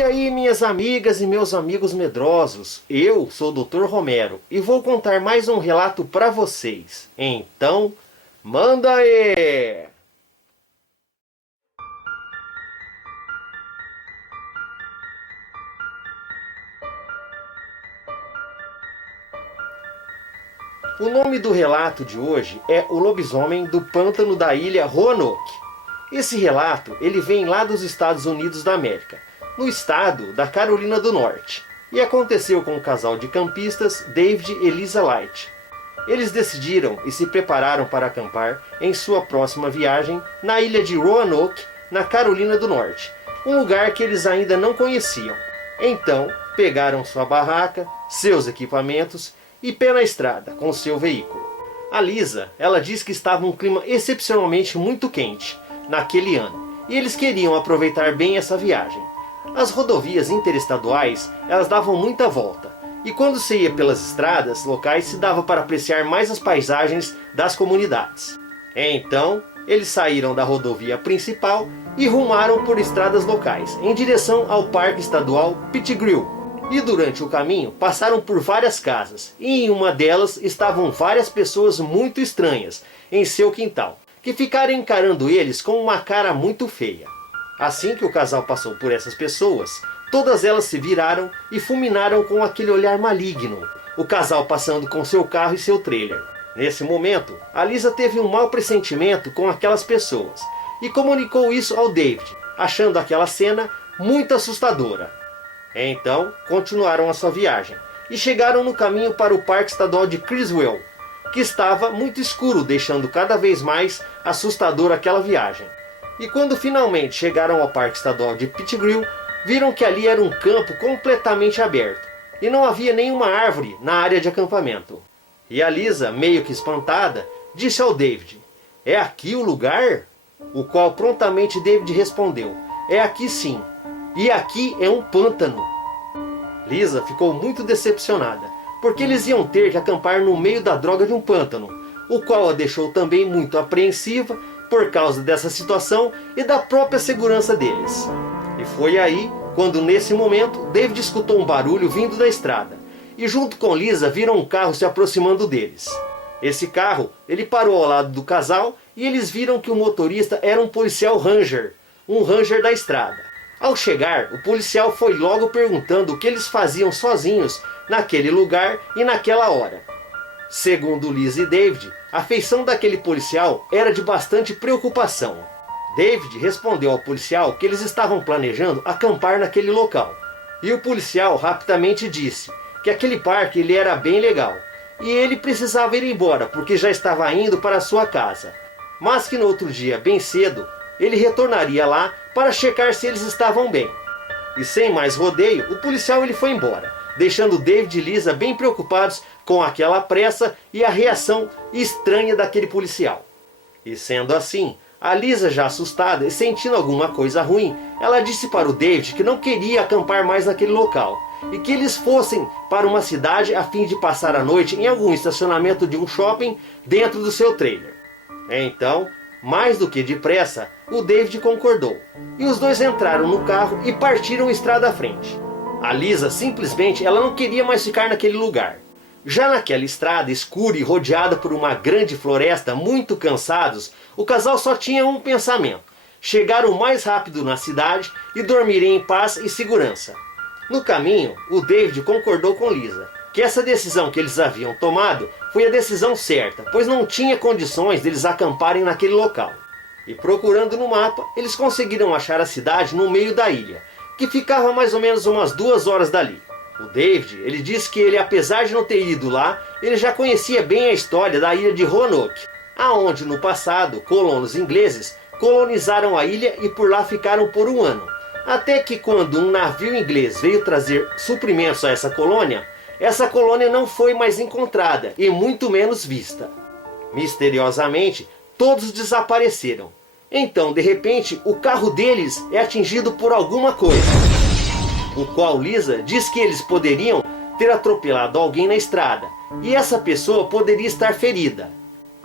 E aí, minhas amigas e meus amigos medrosos, eu sou o Dr. Romero e vou contar mais um relato para vocês. Então, manda aí! O nome do relato de hoje é O Lobisomem do Pântano da Ilha Roanoke. Esse relato ele vem lá dos Estados Unidos da América, no estado da Carolina do Norte, e aconteceu com o casal de campistas David e Lisa Light. Eles decidiram e se prepararam para acampar em sua próxima viagem na ilha de Roanoke, na Carolina do Norte, um lugar que eles ainda não conheciam. Então, pegaram sua barraca, seus equipamentos e pé na estrada com seu veículo. A Lisa, ela diz que estava um clima excepcionalmente muito quente naquele ano, e eles queriam aproveitar bem essa viagem. As rodovias interestaduais, elas davam muita volta, e quando se ia pelas estradas locais se dava para apreciar mais as paisagens das comunidades. Então, eles saíram da rodovia principal e rumaram por estradas locais, em direção ao Parque Estadual Pettigrew. E durante o caminho passaram por várias casas, e em uma delas estavam várias pessoas muito estranhas em seu quintal, que ficaram encarando eles com uma cara muito feia. Assim que o casal passou por essas pessoas, todas elas se viraram e fulminaram com aquele olhar maligno, o casal passando com seu carro e seu trailer. Nesse momento, a Lisa teve um mau pressentimento com aquelas pessoas, e comunicou isso ao David, achando aquela cena muito assustadora. Então, continuaram a sua viagem e chegaram no caminho para o Parque Estadual de Criswell, que estava muito escuro, deixando cada vez mais assustadora aquela viagem. E quando finalmente chegaram ao Parque Estadual de Pettigrew, viram que ali era um campo completamente aberto e não havia nenhuma árvore na área de acampamento. E a Lisa, meio que espantada, disse ao David: "É aqui o lugar?" O qual prontamente David respondeu: "É aqui sim. E aqui é um pântano." Lisa ficou muito decepcionada, porque eles iam ter que acampar no meio da droga de um pântano, o qual a deixou também muito apreensiva por causa dessa situação e da própria segurança deles. E foi aí, quando nesse momento, David escutou um barulho vindo da estrada, e junto com Lisa viram um carro se aproximando deles. Esse carro, ele parou ao lado do casal e eles viram que o motorista era um policial ranger, um ranger da estrada. Ao chegar, o policial foi logo perguntando o que eles faziam sozinhos naquele lugar e naquela hora. Segundo Lisa e David, a feição daquele policial era de bastante preocupação. David respondeu ao policial que eles estavam planejando acampar naquele local. E o policial rapidamente disse que aquele parque ele era bem legal e ele precisava ir embora porque já estava indo para a sua casa. Mas que no outro dia, bem cedo, ele retornaria lá para checar se eles estavam bem. E sem mais rodeio, o policial ele foi embora, deixando David e Lisa bem preocupados com aquela pressa e a reação estranha daquele policial. E sendo assim, a Lisa, já assustada e sentindo alguma coisa ruim, ela disse para o David que não queria acampar mais naquele local e que eles fossem para uma cidade a fim de passar a noite em algum estacionamento de um shopping dentro do seu trailer. Então, mais do que depressa, o David concordou, e os dois entraram no carro e partiram estrada à frente. A Lisa simplesmente ela não queria mais ficar naquele lugar. Já naquela estrada escura e rodeada por uma grande floresta, muito cansados, o casal só tinha um pensamento: chegar o mais rápido na cidade e dormir em paz e segurança. No caminho, o David concordou com Lisa que essa decisão que eles haviam tomado foi a decisão certa, pois não tinha condições deles acamparem naquele local. E procurando no mapa, eles conseguiram achar a cidade no meio da ilha, que ficava mais ou menos umas 2 horas dali. O David, ele disse que ele, apesar de não ter ido lá, ele já conhecia bem a história da ilha de Roanoke, aonde no passado colonos ingleses colonizaram a ilha e por lá ficaram por 1 ano. Até que quando um navio inglês veio trazer suprimentos a essa colônia não foi mais encontrada e muito menos vista. Misteriosamente, todos desapareceram. Então, de repente, o carro deles é atingido por alguma coisa, o qual Lisa diz que eles poderiam ter atropelado alguém na estrada, e essa pessoa poderia estar ferida.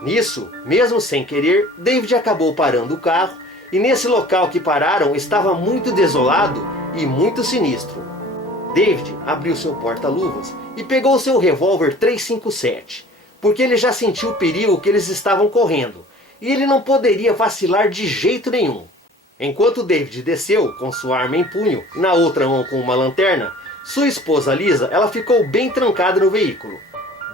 Nisso, mesmo sem querer, David acabou parando o carro, e nesse local que pararam estava muito desolado e muito sinistro. David abriu seu porta-luvas e pegou seu revólver 357, porque ele já sentiu o perigo que eles estavam correndo, e ele não poderia vacilar de jeito nenhum. Enquanto David desceu com sua arma em punho e na outra mão com uma lanterna, sua esposa Lisa, ela ficou bem trancada no veículo.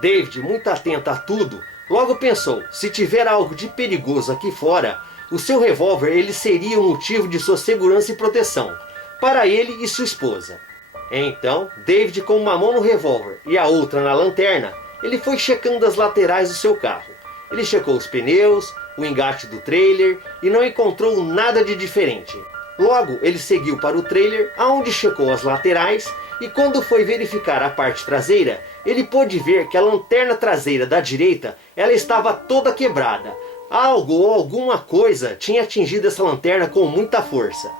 David, muito atento a tudo, logo pensou, se tiver algo de perigoso aqui fora, o seu revólver ele seria o motivo de sua segurança e proteção, para ele e sua esposa. Então, David, com uma mão no revólver e a outra na lanterna, ele foi checando as laterais do seu carro. Ele checou os pneus, o engate do trailer e não encontrou nada de diferente. Logo, ele seguiu para o trailer, aonde checou as laterais, e quando foi verificar a parte traseira, ele pôde ver que a lanterna traseira da direita ela estava toda quebrada. Algo ou alguma coisa tinha atingido essa lanterna com muita força.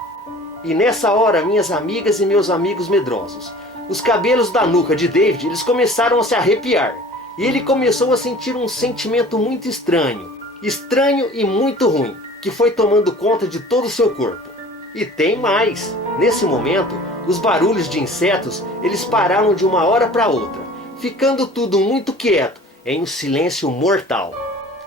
E nessa hora, minhas amigas e meus amigos medrosos, os cabelos da nuca de David eles começaram a se arrepiar. E ele começou a sentir um sentimento muito estranho e muito ruim, que foi tomando conta de todo o seu corpo. E tem mais. Nesse momento, os barulhos de insetos eles pararam de uma hora para outra, ficando tudo muito quieto, em um silêncio mortal.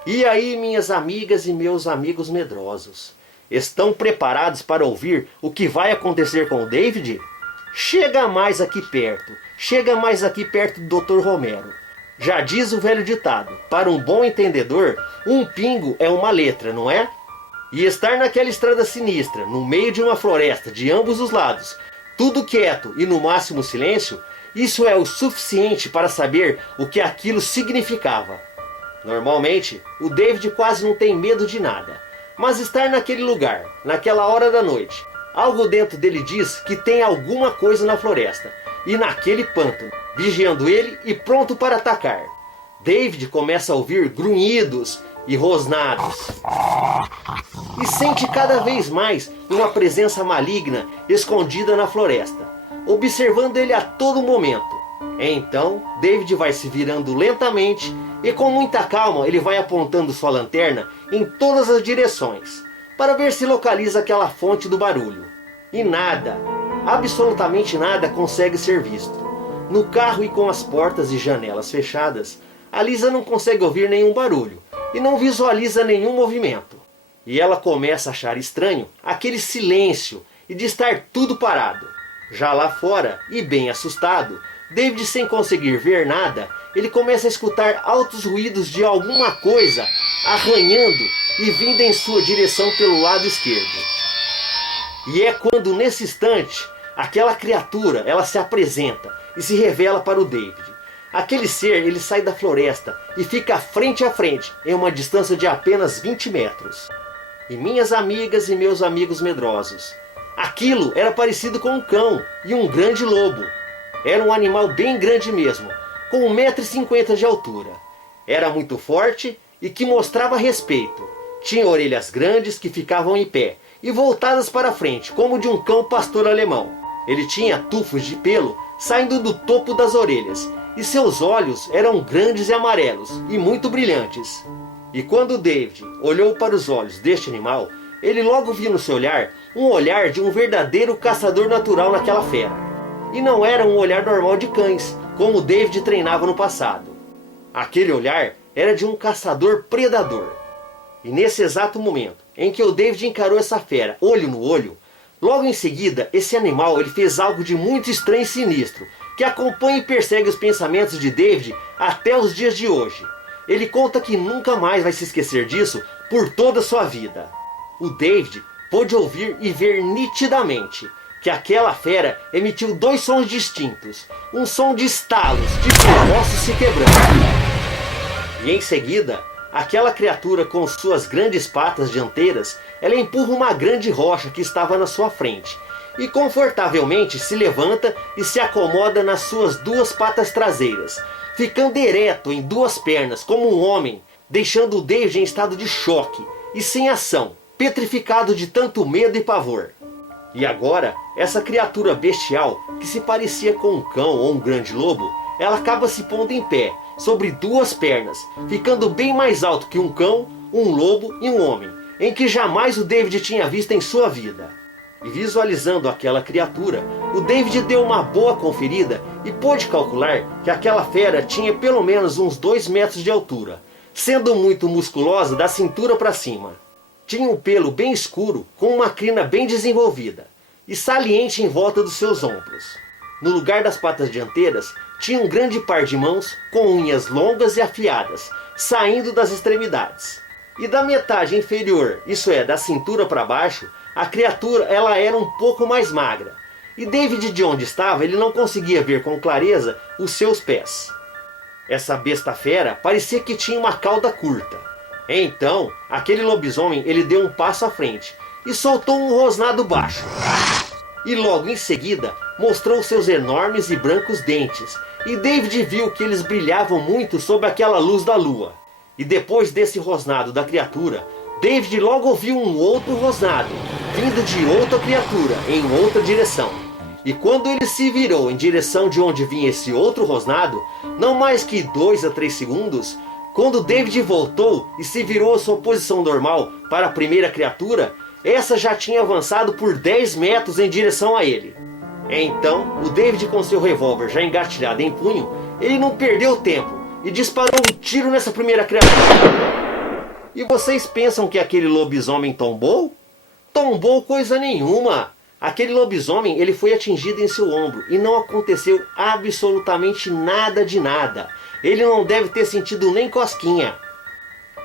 E aí, minhas amigas e meus amigos medrosos, estão preparados para ouvir o que vai acontecer com o David? Chega mais aqui perto do Dr. Romero. Já diz o velho ditado, para um bom entendedor, um pingo é uma letra, não é? E estar naquela estrada sinistra, no meio de uma floresta de ambos os lados, tudo quieto e no máximo silêncio, isso é o suficiente para saber o que aquilo significava. Normalmente, o David quase não tem medo de nada, mas estar naquele lugar, naquela hora da noite, algo dentro dele diz que tem alguma coisa na floresta e naquele pântano, vigiando ele e pronto para atacar. David começa a ouvir grunhidos e rosnados e sente cada vez mais uma presença maligna escondida na floresta, observando ele a todo momento. Então, David vai se virando lentamente e com muita calma ele vai apontando sua lanterna em todas as direções, para ver se localiza aquela fonte do barulho. E nada, absolutamente nada consegue ser visto. No carro e com as portas e janelas fechadas, a Lisa não consegue ouvir nenhum barulho e não visualiza nenhum movimento. E ela começa a achar estranho aquele silêncio e de estar tudo parado. Já lá fora, e bem assustado, David, sem conseguir ver nada, ele começa a escutar altos ruídos de alguma coisa arranhando e vindo em sua direção pelo lado esquerdo. E é quando nesse instante aquela criatura ela se apresenta e se revela para o David. Aquele ser ele sai da floresta e fica frente a frente em uma distância de apenas 20 metros. E minhas amigas e meus amigos medrosos, aquilo era parecido com um cão e um grande lobo. Era um animal bem grande mesmo, com 1,50 m de altura. Era muito forte e que mostrava respeito. Tinha orelhas grandes que ficavam em pé e voltadas para frente, como de um cão pastor alemão. Ele tinha tufos de pelo saindo do topo das orelhas e seus olhos eram grandes e amarelos e muito brilhantes. E quando David olhou para os olhos deste animal, ele logo viu no seu olhar um olhar de um verdadeiro caçador natural naquela fera. E não era um olhar normal de cães, como David treinava no passado. Aquele olhar era de um caçador predador. E nesse exato momento em que o David encarou essa fera olho no olho, logo em seguida esse animal ele fez algo de muito estranho e sinistro, que acompanha e persegue os pensamentos de David até os dias de hoje. Ele conta que nunca mais vai se esquecer disso por toda a sua vida. O David pôde ouvir e ver nitidamente que aquela fera emitiu dois sons distintos. Um som de estalos, tipo ossos se quebrando. E em seguida, aquela criatura com suas grandes patas dianteiras, ela empurra uma grande rocha que estava na sua frente. E confortavelmente se levanta e se acomoda nas suas duas patas traseiras, ficando ereto em duas pernas como um homem, deixando o David em estado de choque e sem ação, petrificado de tanto medo e pavor. E agora, essa criatura bestial, que se parecia com um cão ou um grande lobo, ela acaba se pondo em pé, sobre duas pernas, ficando bem mais alto que um cão, um lobo e um homem, em que jamais o David tinha visto em sua vida. E visualizando aquela criatura, o David deu uma boa conferida e pôde calcular que aquela fera tinha pelo menos uns 2 metros de altura, sendo muito musculosa da cintura para cima. Tinha um pelo bem escuro, com uma crina bem desenvolvida, e saliente em volta dos seus ombros. No lugar das patas dianteiras, tinha um grande par de mãos com unhas longas e afiadas, saindo das extremidades. E da metade inferior, isso é, da cintura para baixo, a criatura ela era um pouco mais magra. E David, de onde estava, ele não conseguia ver com clareza os seus pés. Essa besta fera parecia que tinha uma cauda curta. Então, aquele lobisomem ele deu um passo à frente e soltou um rosnado baixo. E logo em seguida mostrou seus enormes e brancos dentes, e David viu que eles brilhavam muito sob aquela luz da lua. E depois desse rosnado da criatura, David logo ouviu um outro rosnado, vindo de outra criatura em outra direção. E quando ele se virou em direção de onde vinha esse outro rosnado, não mais que 2 a 3 segundos, quando David voltou e se virou à sua posição normal para a primeira criatura, essa já tinha avançado por 10 metros em direção a ele. Então, o David, com seu revólver já engatilhado em punho, ele não perdeu tempo e disparou um tiro nessa primeira criatura. E vocês pensam que aquele lobisomem tombou? Tombou coisa nenhuma! Aquele lobisomem ele foi atingido em seu ombro e não aconteceu absolutamente nada de nada. Ele não deve ter sentido nem cosquinha.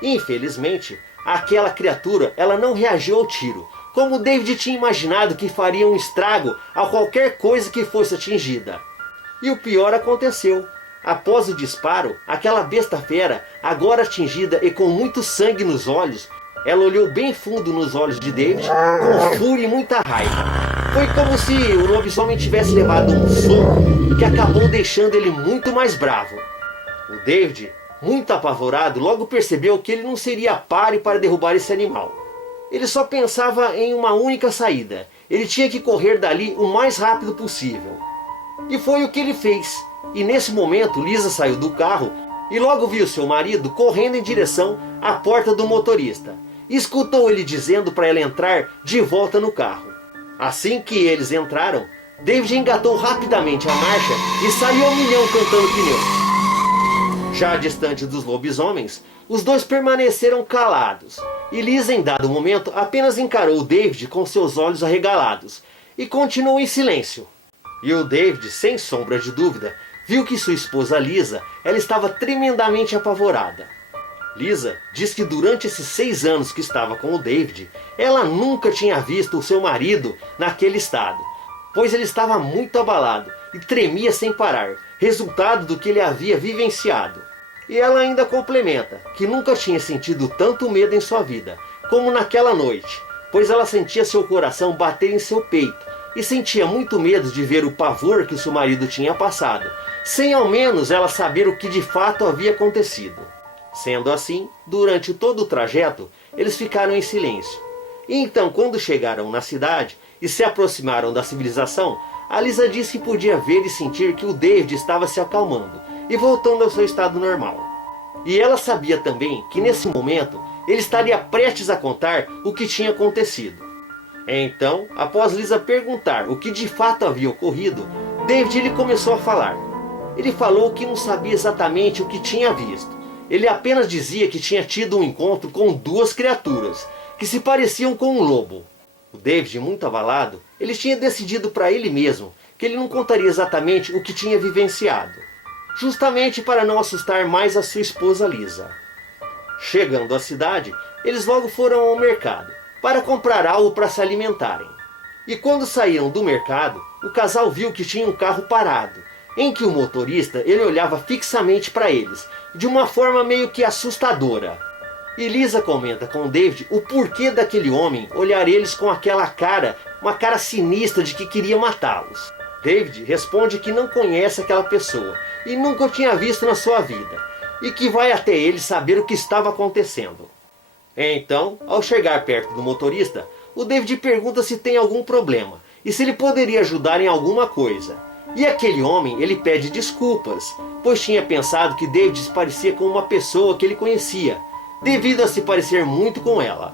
Infelizmente, aquela criatura ela não reagiu ao tiro, como David tinha imaginado que faria um estrago a qualquer coisa que fosse atingida. E o pior aconteceu. Após o disparo, aquela besta fera, agora atingida e com muito sangue nos olhos, ela olhou bem fundo nos olhos de David, com fúria e muita raiva. Foi como se o lobisomem tivesse levado um soco que acabou deixando ele muito mais bravo. O David, muito apavorado, logo percebeu que ele não seria páreo para derrubar esse animal. Ele só pensava em uma única saída. Ele tinha que correr dali o mais rápido possível. E foi o que ele fez. E nesse momento Lisa saiu do carro e logo viu seu marido correndo em direção à porta do motorista. E escutou ele dizendo para ela entrar de volta no carro. Assim que eles entraram, David engatou rapidamente a marcha e saiu ao milhão cantando pneu. Já distante dos lobisomens, os dois permaneceram calados. E Lisa, em dado momento, apenas encarou o David com seus olhos arregalados e continuou em silêncio. E o David, sem sombra de dúvida, viu que sua esposa Lisa ela estava tremendamente apavorada. Lisa diz que durante esses 6 anos que estava com o David, ela nunca tinha visto o seu marido naquele estado, pois ele estava muito abalado e tremia sem parar, resultado do que ele havia vivenciado. E ela ainda complementa que nunca tinha sentido tanto medo em sua vida, como naquela noite, pois ela sentia seu coração bater em seu peito e sentia muito medo de ver o pavor que o seu marido tinha passado, sem ao menos ela saber o que de fato havia acontecido. Sendo assim, durante todo o trajeto, eles ficaram em silêncio. E então, quando chegaram na cidade e se aproximaram da civilização, a Lisa disse que podia ver e sentir que o David estava se acalmando e voltando ao seu estado normal. E ela sabia também que nesse momento ele estaria prestes a contar o que tinha acontecido. Então, após Lisa perguntar o que de fato havia ocorrido, David ele começou a falar. Ele falou que não sabia exatamente o que tinha visto. Ele apenas dizia que tinha tido um encontro com 2 criaturas, que se pareciam com um lobo. O David, muito abalado, ele tinha decidido para ele mesmo que ele não contaria exatamente o que tinha vivenciado, justamente para não assustar mais a sua esposa Lisa. Chegando à cidade, eles logo foram ao mercado, para comprar algo para se alimentarem. E quando saíram do mercado, o casal viu que tinha um carro parado, em que o motorista ele olhava fixamente para eles, de uma forma meio que assustadora. E Lisa comenta com David o porquê daquele homem olhar eles com aquela cara, uma cara sinistra de que queria matá-los. David responde que não conhece aquela pessoa e nunca o tinha visto na sua vida, e que vai até ele saber o que estava acontecendo. Então, ao chegar perto do motorista, o David pergunta se tem algum problema e se ele poderia ajudar em alguma coisa. E aquele homem ele pede desculpas, pois tinha pensado que David se parecia com uma pessoa que ele conhecia, devido a se parecer muito com ela.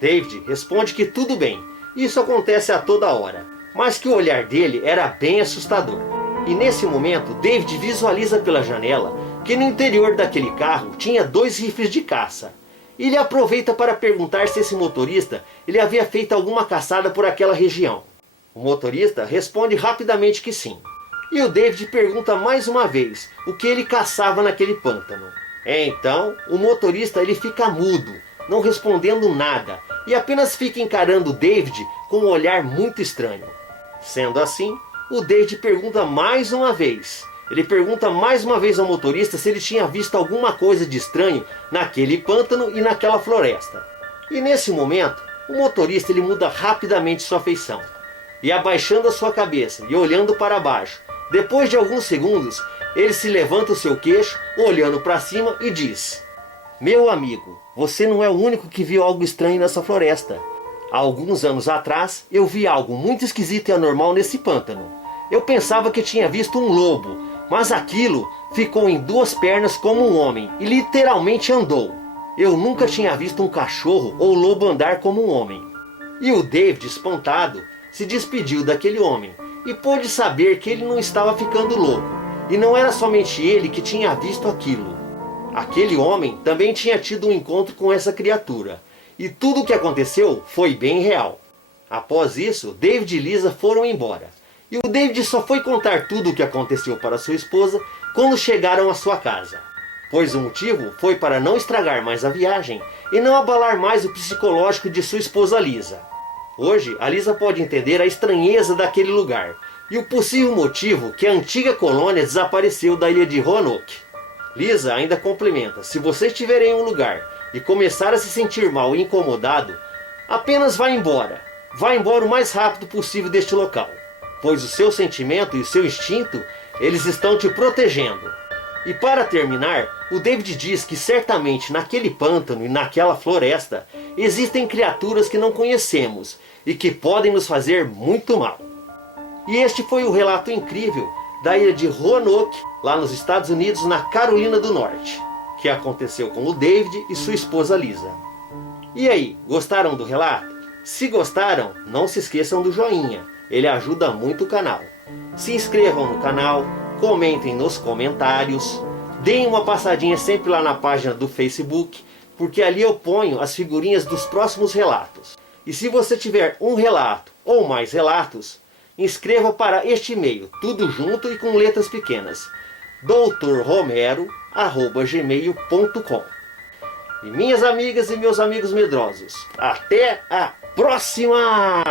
David responde que tudo bem, Isso acontece a toda hora, mas que o olhar dele era bem assustador. E nesse momento, David visualiza pela janela que no interior daquele carro tinha 2 rifles de caça. E ele aproveita para perguntar se esse motorista ele havia feito alguma caçada por aquela região. O motorista responde rapidamente que sim. E o David pergunta mais uma vez o que ele caçava naquele pântano. Então, o motorista ele fica mudo, não respondendo nada, e apenas fica encarando o David com um olhar muito estranho. Sendo assim, o David pergunta mais uma vez. Ele pergunta mais uma vez ao motorista se ele tinha visto alguma coisa de estranho naquele pântano e naquela floresta. E nesse momento, o motorista ele muda rapidamente sua feição. E abaixando a sua cabeça e olhando para baixo, depois de alguns segundos, ele se levanta o seu queixo, olhando para cima e diz: "Meu amigo, você não é o único que viu algo estranho nessa floresta. Há alguns anos atrás, eu vi algo muito esquisito e anormal nesse pântano. Eu pensava que tinha visto um lobo, mas aquilo ficou em 2 pernas como um homem e literalmente andou. Eu nunca tinha visto um cachorro ou lobo andar como um homem." E o David, espantado, se despediu daquele homem e pôde saber que ele não estava ficando louco. E não era somente ele que tinha visto aquilo. Aquele homem também tinha tido um encontro com essa criatura. E tudo o que aconteceu foi bem real. Após isso, David e Lisa foram embora. E o David só foi contar tudo o que aconteceu para sua esposa quando chegaram à sua casa. Pois o motivo foi para não estragar mais a viagem e não abalar mais o psicológico de sua esposa Lisa. Hoje, a Lisa pode entender a estranheza daquele lugar e o possível motivo que a antiga colônia desapareceu da ilha de Roanoke. Lisa ainda complementa: se você estiver em um lugar e começar a se sentir mal e incomodado, apenas vá embora. Vá embora o mais rápido possível deste local, pois o seu sentimento e o seu instinto, eles estão te protegendo. E para terminar, o David diz que certamente naquele pântano e naquela floresta existem criaturas que não conhecemos e que podem nos fazer muito mal. E este foi o relato incrível da ilha de Roanoke, lá nos Estados Unidos, na Carolina do Norte, que aconteceu com o David e sua esposa Lisa. E aí, gostaram do relato? Se gostaram, não se esqueçam do joinha, ele ajuda muito o canal. Se inscrevam no canal, comentem nos comentários, deem uma passadinha sempre lá na página do Facebook, porque ali eu ponho as figurinhas dos próximos relatos. E se você tiver um relato ou mais relatos, inscreva para este e-mail, tudo junto e com letras pequenas: doutorromero@gmail.com. E minhas amigas e meus amigos medrosos, até a próxima!